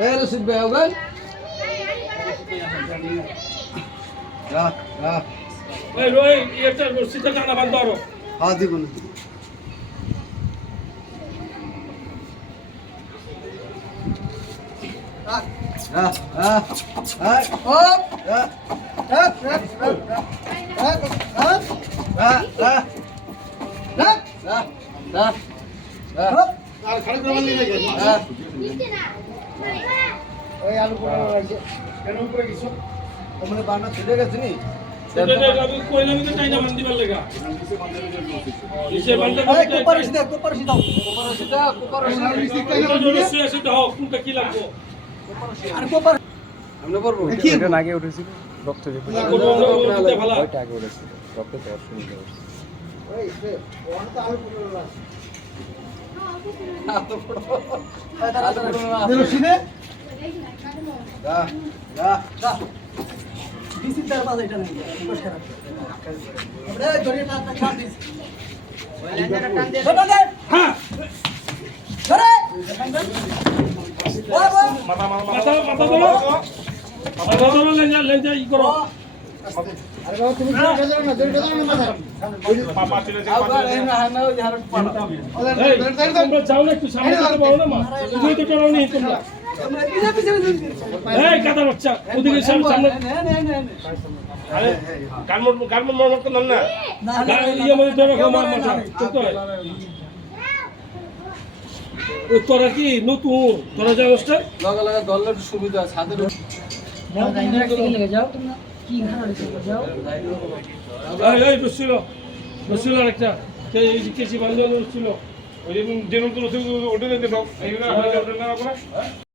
এই রশিদ ভাই আউগান ওই রই এটা রশিদটা টানা বান্ধ আরো হ্যাঁ দিবুন ওই আলু পোড়া আছে কেন উপরে কিছু তোমরা বানা ছেড়ে গেছে নি সেটা আমি কইলাম তো চাইনা বান্ধি পারলে গা নিচে বান্ধা এই কোপারছি দাও কোপারছি দাও সেটা হোক কোনটা কি লাগবে আর কোপার আমরা করব এটা আগে উঠেছিল রক্ত যে ভালো ওইটা আগে উঠেছিল রক্ত তো শুরু হয়েছে ওই সে ওটা তো আলু পোড়া আছে দিলো সিনে দা দা দা ডিসি তার পাশে এটা নেই নমস্কার আমরা জড়িয়ে টাকা ছাড় দিস ওই লাইনটা টান দে হ্যাঁ ধরে ও বাবা মাথা ধরো মাথা ধরো লেঞ্জা ই করো আরে বাবা তুমি জড়িয়ে যাও না মাথা পাপা ছেড়ে যে আবার এই না না ওই হারট পাড়া এই তোমরা যাও না একটু সামনে দিকে বলো না মা তুমি তো টরাও নেই তোমরা আমরা পিছে এই কাদা বাচ্চা ওদিকে সামনে না আরে গানমন মরমত করলাম না না ইয়ে মধ্যে ধরে রাখো মার মাথা তো তোরা কি নতুন তোরা যাও হোস্টেল লগা লগা দলের সুবিধা আছে হাতের এই রসিল আর একটা কেসি বান্ধব ছিল ওই যেমন তো ওটা দিতে দাও এই না